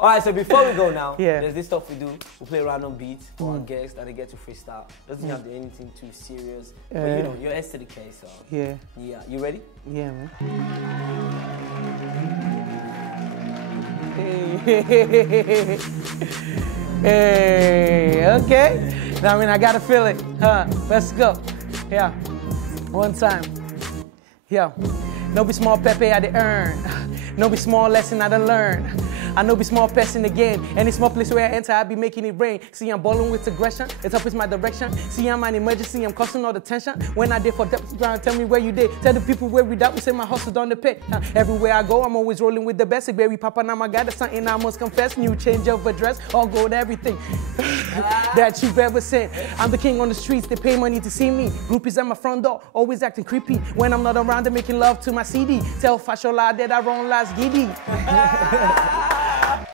All right, so before we go now, Yeah. there's this stuff we do. We play random beats for our guests that they get to freestyle. Doesn't have to be anything too serious. But you know, you're S to the K, so. Yeah. Yeah, you ready? Yeah, man. Hey, okay. Now, I mean, I gotta feel it. Let's go. Yeah. One time. Yeah. No be small Pepe I dey earn. No be small lesson I done learn. I know be small pest in the game. Any small place where I enter, I be making it rain. See, I'm balling with aggression. It's up is my direction. See, I'm an emergency. I'm causing all the tension. When I did for depth ground, tell me where you did. Tell the people where we that we say my hustle done the pit. Everywhere I go, I'm always rolling with the best. A baby papa, now my God, that's something I must confess. New change of address, all gold, everything that you've ever seen. I'm the king on the streets. They pay money to see me. Groupies at my front door, always acting creepy. When I'm not around, they're making love to my CD. Tell Fashola that I run last giddy.